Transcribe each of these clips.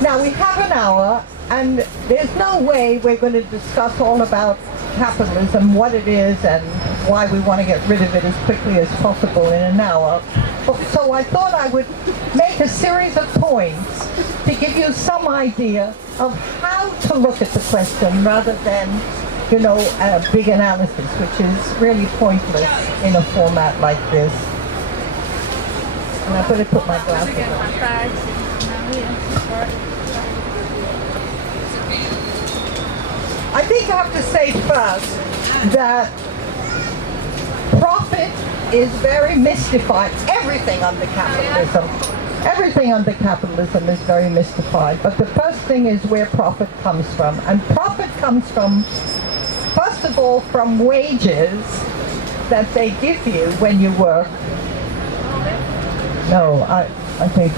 Now we have an hour, and there's no way we're going to discuss all about capitalism, what it is, and why we want to get rid of it as quickly as possible in an hour. So I thought I would make a series of points to give you some idea of how to look at the question rather than, a big analysis, which is really pointless in a format like this. And I'm going to put my glasses on. I think I have to say first that profit is very mystified. Everything under capitalism is very mystified. But the first thing is where profit comes from. And profit comes from, first of all, from wages that they give you when you work. No, I think.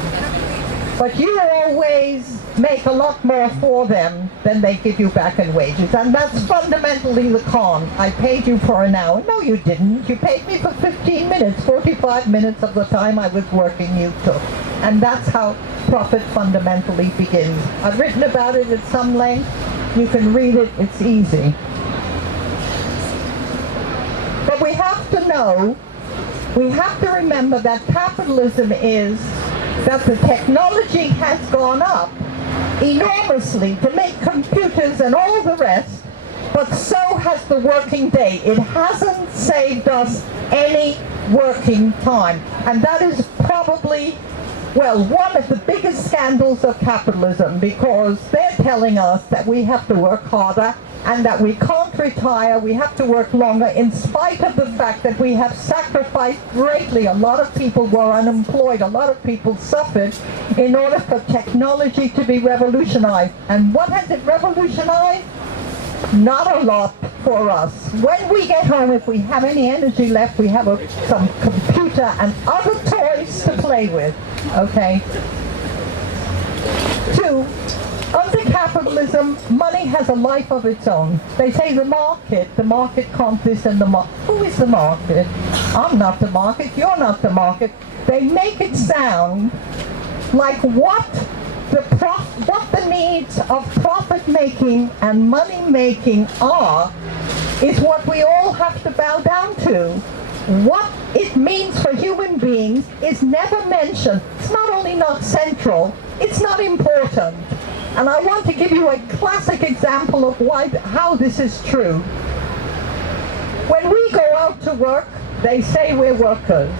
But you always make a lot more for them than they give you back in wages. And that's fundamentally the con. I paid you for an hour. No, you didn't. You paid me for 15 minutes. 45 minutes of the time I was working you took. And that's how profit fundamentally begins. I've written about it at some length. You can read it. It's easy. But we have to remember that capitalism is that the technology has gone up enormously to make computers and all the rest, but so has the working day. It hasn't saved us any working time. And that is probably, one of the biggest scandals of capitalism, because they're telling us that we have to work harder and that we can't retire, we have to work longer, in spite of the fact that we have sacrificed greatly. A lot of people were unemployed, a lot of people suffered in order for technology to be revolutionized. And what has it revolutionized? Not a lot for us. When we get home, if we have any energy left, we have some computer and other toys to play with, okay? 2, under capitalism, money has a life of its own. They say the market can't this and the market. Who is the market? I'm not the market, you're not the market. They make it sound like what the needs of profit-making and money-making are is what we all have to bow down to. What it means for human beings is never mentioned. It's not only not central, it's not important. And I want to give you a classic example of how this is true. When we go out to work, they say we're workers.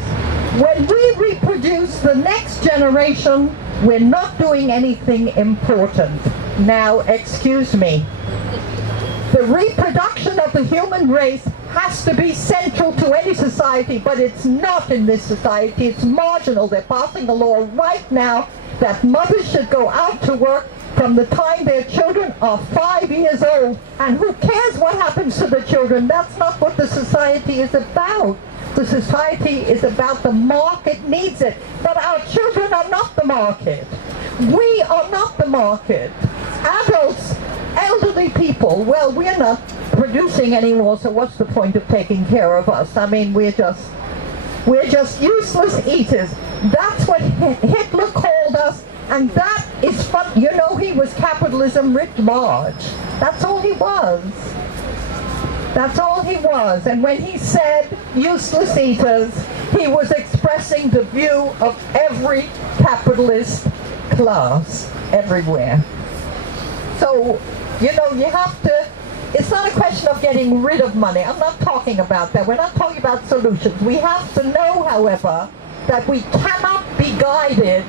When we reproduce the next generation, we're not doing anything important. Now, excuse me. The reproduction of the human race has to be central to any society, but it's not in this society. It's marginal. They're passing a law right now that mothers should go out to work from the time their children are 5 years old. And who cares what happens to the children? That's not what the society is about. The society is about the market needs it. But our children are not the market. We are not the market. Adults, elderly people, we're not producing anymore, so what's the point of taking care of us? I mean, we're just useless eaters. That's what Hitler called us, and that is fun. He was capitalism writ large. That's all he was. That's all he was. And when he said useless eaters, he was expressing the view of every capitalist class everywhere. So, you have to, it's not a question of getting rid of money. I'm not talking about that. We're not talking about solutions. We have to know, however, that we cannot be guided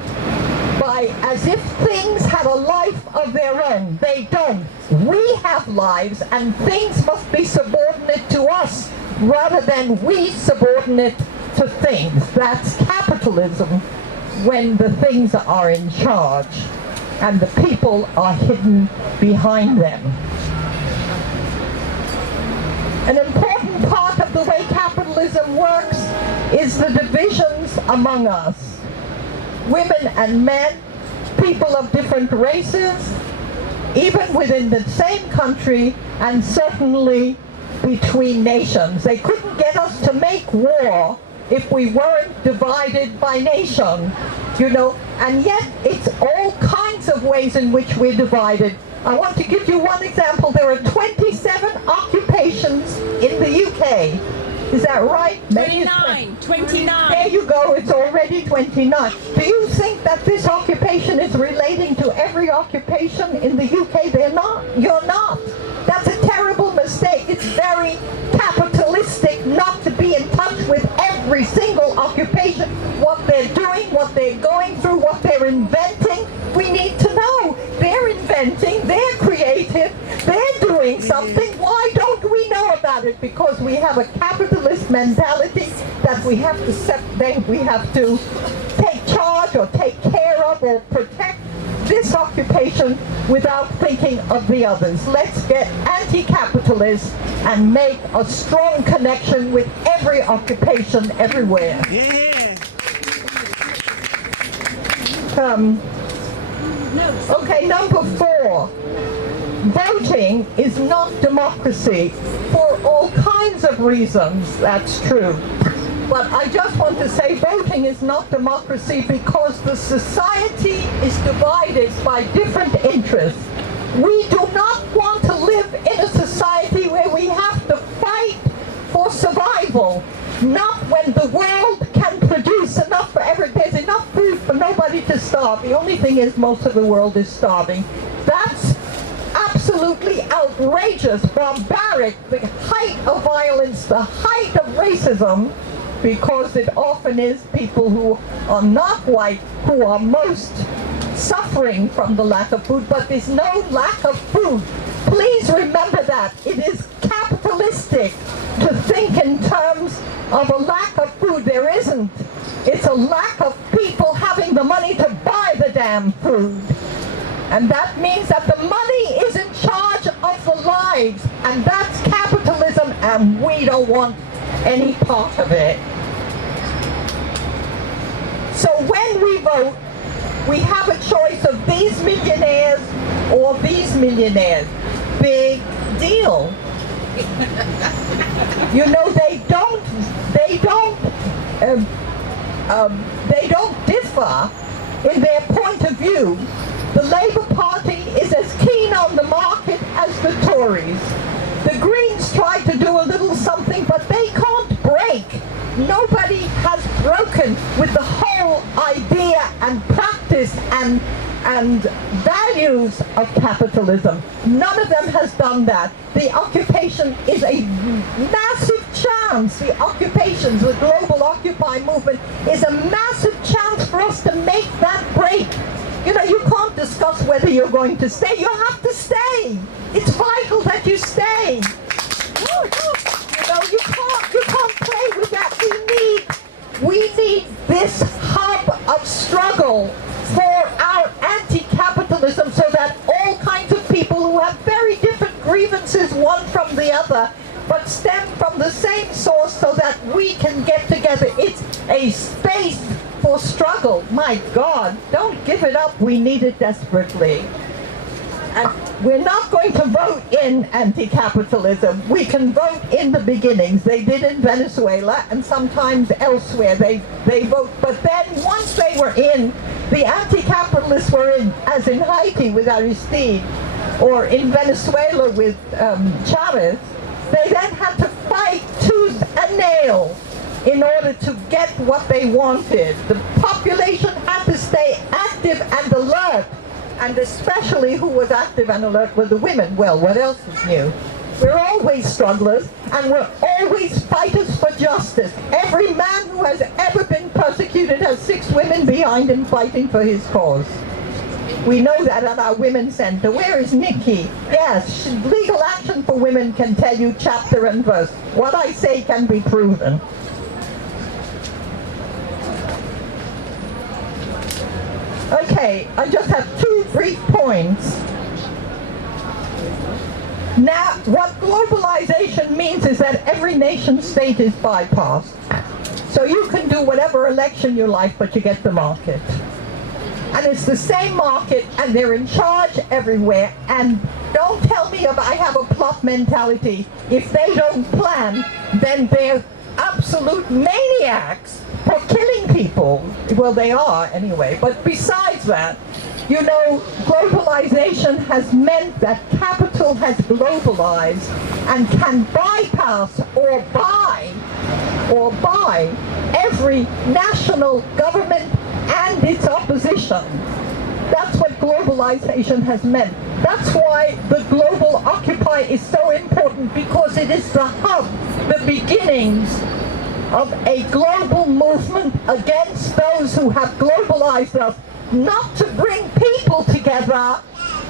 by as if things had a life of their own. They don't. We have lives, and things must be subordinate to us rather than we subordinate to things. That's capitalism, when the things are in charge and the people are hidden behind them. An important part of the way capitalism works is the divisions among us. Women and men, people of different races, even within the same country, and certainly between nations. They couldn't get us to make war if we weren't divided by nation, and yet it's all kinds kinds of ways in which we're divided. I want to give you one example. There are 27 occupations in the UK. Is that right? 29. There you go, it's already 29. Do you think that this occupation is relating to every occupation in the UK? They're not. You're not. That's a terrible mistake. It's very capitalistic not to be in touch with every single occupation, what they're doing, what they're going through, what they're inventing. We need to know. They're inventing, they're creative, they're doing something. Why don't we know about it? Because we have a capitalist mentality that we have to take charge or take care of or protect this occupation without thinking of the others. Let's get anti-capitalist and make a strong connection with every occupation everywhere. Yeah. Okay, number 4. Voting is not democracy for all kinds of reasons. That's true. But I just want to say voting is not democracy because the society is divided by different interests. We do not want to live in a society where we have to fight for survival, not when the world can produce enough for there's enough food for nobody to starve. The only thing is most of the world is starving. That's absolutely outrageous, barbaric, the height of violence, the height of racism, because it often is people who are not white who are most suffering from the lack of food, but there's no lack of food. Please remember that. It is capitalistic to think in terms of a lack of food. There isn't. It's a lack of people having the money to buy the damn food. And that means that the money is in charge of the lives, and that's capitalism, and we don't want any part of it. So when we vote, we have a choice of these millionaires or these millionaires. Big deal. You know, they don't differ in their point of view. The Labour Party is as keen on the market as the Tories. The Greens try to do a little something, but they can't break. Nobody has broken with the whole idea and practice and values of capitalism. None of them has done that. The occupation is a massive chance. The occupations, the global Occupy movement is a massive chance for us to make that break. You know, you can't discuss whether you're going to stay. You have to stay. It's vital that you stay. You know, you can't play with that. We need this hub of struggle for our anti-capitalism so that all kinds of people who have very different grievances, one from the other, but stem from the same source so that we can get together. It's a space for struggle. My God, don't give it up. We need it desperately. And we're not going to vote in anti-capitalism. We can vote in the beginnings. They did in Venezuela and sometimes elsewhere. They vote. But then once they were in, the anti-capitalists were in, as in Haiti with Aristide, or in Venezuela with Chavez. They then had to fight tooth and nail in order to get what they wanted. The population had to stay active and alert. And especially who was active and alert were the women. Well, what else is new? We're always strugglers, and we're always fighters for justice. Every man who has ever been persecuted has 6 women behind him fighting for his cause. We know that at our Women's Center. Where is Nikki? Yes, Legal Action for Women can tell you chapter and verse. What I say can be proven. Okay, I just have 2 brief points. Now, what globalization means is that every nation state is bypassed. So you can do whatever election you like, but you get the market. And it's the same market, and they're in charge everywhere. And don't tell me if I have a plot mentality. If they don't plan, then they're absolute maniacs for killing people. Well, they are anyway. But besides that, You know, globalization has meant that capital has globalized and can bypass or buy every national government and its opposition. That's what globalization has meant. That's why the global Occupy is so important, because it is the hub, the beginnings of a global movement against those who have globalized us, not to bring people together,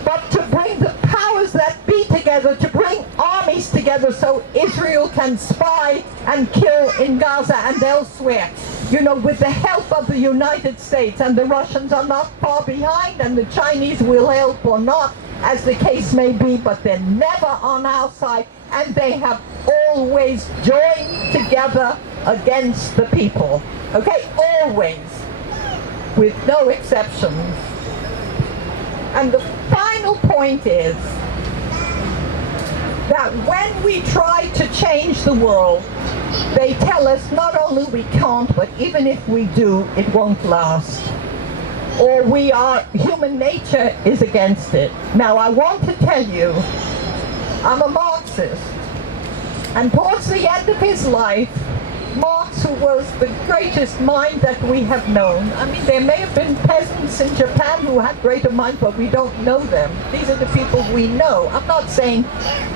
but to bring the powers that be together, to bring armies together so Israel can spy and kill in Gaza and elsewhere. You know, with the help of the United States, and the Russians are not far behind, and the Chinese will help or not, as the case may be, but they're never on our side, and they have always joined together against the people. Okay, always, with no exceptions. And the final point is that when we try to change the world, they tell us not only we can't, but even if we do, it won't last. Or human nature is against it. Now, I want to tell you, I'm a Marxist. And towards the end of his life, Marx, who was the greatest mind that we have known, I mean, there may have been peasants in Japan who had greater minds, but we don't know them. These are the people we know. I'm not saying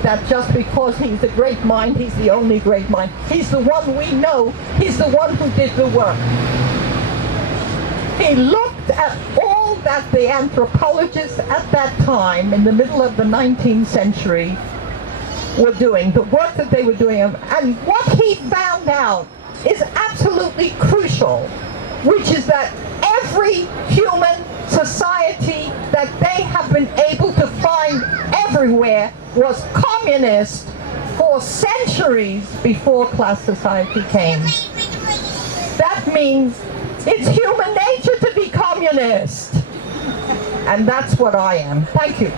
that just because he's a great mind, he's the only great mind. He's the one we know. He's the one who did the work. He looked at all that the anthropologists at that time, in the middle of the 19th century, were doing, the work that they were doing, and what he found out is absolutely crucial, which is that every human society that they have been able to find everywhere was communist for centuries before class society came. That means it's human nature to be communist, and that's what I am. Thank you.